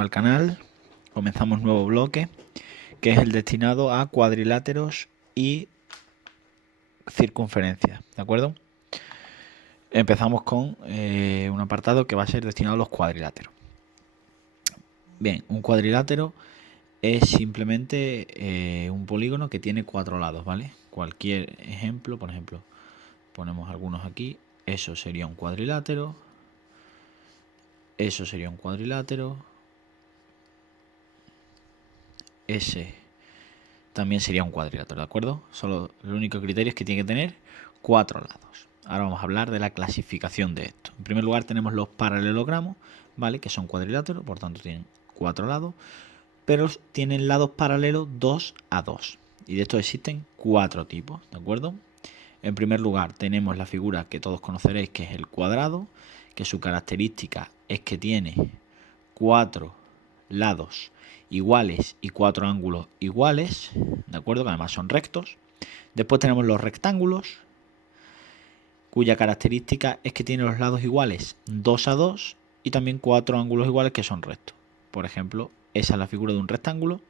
nuevo al canal. Comenzamos nuevo bloque, que es el destinado a cuadriláteros y circunferencias, ¿de acuerdo? Empezamos con un apartado que va a ser destinado a los cuadriláteros. Bien, un cuadrilátero es simplemente un polígono que tiene 4 lados, ¿vale? Cualquier ejemplo, por ejemplo, ponemos algunos aquí. Eso sería un cuadrilátero. Eso sería un cuadrilátero. Ese también sería un cuadrilátero, ¿de acuerdo? Solo el único criterio es que tiene que tener 4 lados. Ahora vamos a hablar de la clasificación de esto. En primer lugar tenemos los paralelogramos, ¿vale? Que son cuadriláteros, por tanto tienen 4 lados, pero tienen lados paralelos 2 a 2. Y de estos existen 4 tipos, ¿de acuerdo? En primer lugar tenemos la figura que todos conoceréis, que es el cuadrado, que su característica es que tiene 4 lados iguales y 4 ángulos iguales, ¿de acuerdo? Que además son rectos. Después tenemos los rectángulos, cuya característica es que tienen los lados iguales 2 a 2 y también 4 ángulos iguales que son rectos. Por ejemplo, esa es la figura de un rectángulo.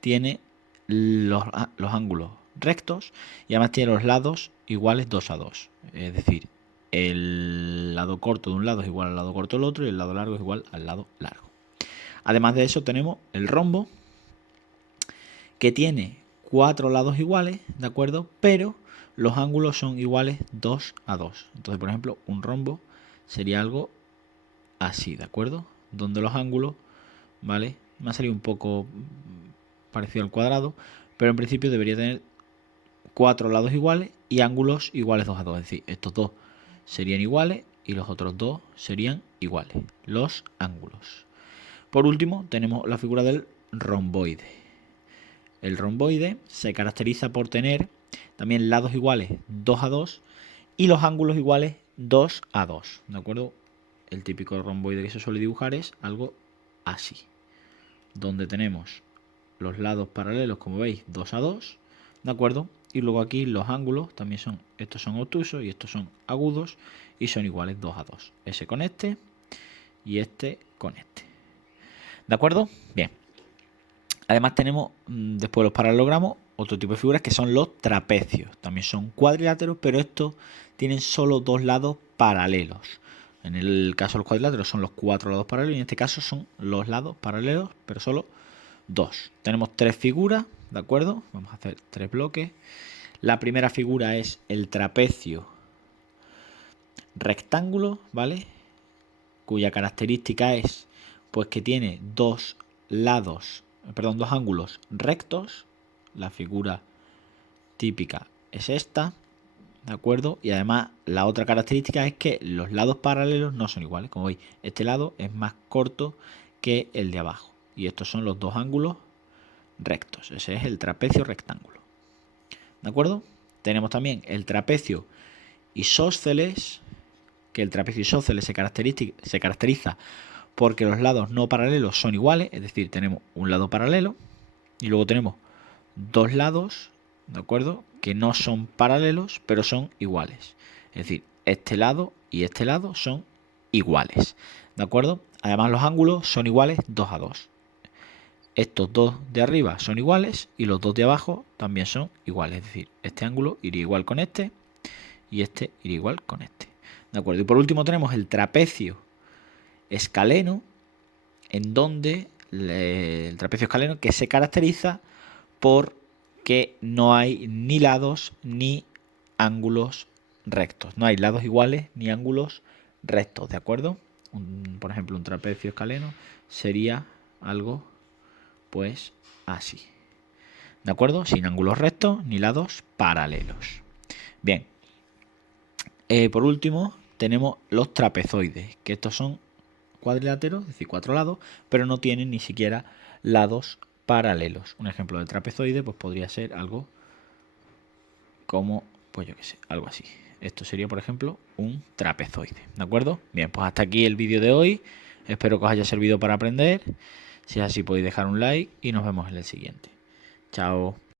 Tiene los ángulos rectos y además tiene los lados iguales 2 a 2. Es decir, el lado corto de un lado es igual al lado corto del otro y el lado largo es igual al lado largo. Además de eso tenemos el rombo, que tiene 4 lados iguales, ¿de acuerdo? Pero los ángulos son iguales 2 a 2. Entonces, por ejemplo, un rombo sería algo así, ¿de acuerdo? Donde los ángulos, ¿vale? Me ha salido un poco parecido al cuadrado, pero en principio debería tener 4 lados iguales y ángulos iguales 2 a 2. Es decir, estos dos serían iguales y los otros dos serían iguales, los ángulos. Por último, tenemos la figura del romboide. El romboide se caracteriza por tener también lados iguales 2 a 2 y los ángulos iguales 2 a 2, ¿de acuerdo? El típico romboide que se suele dibujar es algo así, donde tenemos los lados paralelos, como veis, 2 a 2, ¿de acuerdo? Y luego aquí los ángulos también son, estos son obtusos y estos son agudos y son iguales 2 a 2. Ese con este y este con este. ¿De acuerdo? Bien. Además tenemos, después de los paralelogramos, otro tipo de figuras que son los trapecios. También son cuadriláteros, pero estos tienen solo 2 lados paralelos. En el caso de los cuadriláteros son los 4 lados paralelos y en este caso son los lados paralelos, pero solo 2. Tenemos 3 figuras, ¿de acuerdo? Vamos a hacer 3 bloques. La primera figura es el trapecio rectángulo, ¿vale? Cuya característica es pues que tiene dos ángulos rectos. La figura típica es esta, ¿de acuerdo? Y además la otra característica es que los lados paralelos no son iguales. Como veis, este lado es más corto que el de abajo. Y estos son los dos ángulos rectos. Ese es el trapecio rectángulo. ¿De acuerdo? Tenemos también el trapecio isósceles, que el trapecio isósceles se caracteriza porque los lados no paralelos son iguales, es decir, tenemos un lado paralelo y luego tenemos dos lados, ¿de acuerdo?, que no son paralelos, pero son iguales. Es decir, este lado y este lado son iguales, ¿de acuerdo? Además, los ángulos son iguales 2 a 2. Estos dos de arriba son iguales y los dos de abajo también son iguales. Es decir, este ángulo iría igual con este y este iría igual con este. ¿De acuerdo? Y por último tenemos el trapecio escaleno, en donde el trapecio escaleno que se caracteriza por que no hay ni lados ni ángulos rectos. No hay lados iguales ni ángulos rectos, ¿de acuerdo? Por ejemplo, un trapecio escaleno sería algo pues así, ¿de acuerdo? Sin ángulos rectos ni lados paralelos. Bien, por último tenemos los trapezoides, que estos son cuadriláteros, es decir, 4 lados, pero no tienen ni siquiera lados paralelos. Un ejemplo de trapezoide pues podría ser algo como, pues yo qué sé, algo así. Esto sería, por ejemplo, un trapezoide, ¿de acuerdo? Bien, pues hasta aquí el vídeo de hoy. Espero que os haya servido para aprender. Si es así, podéis dejar un like y nos vemos en el siguiente. Chao.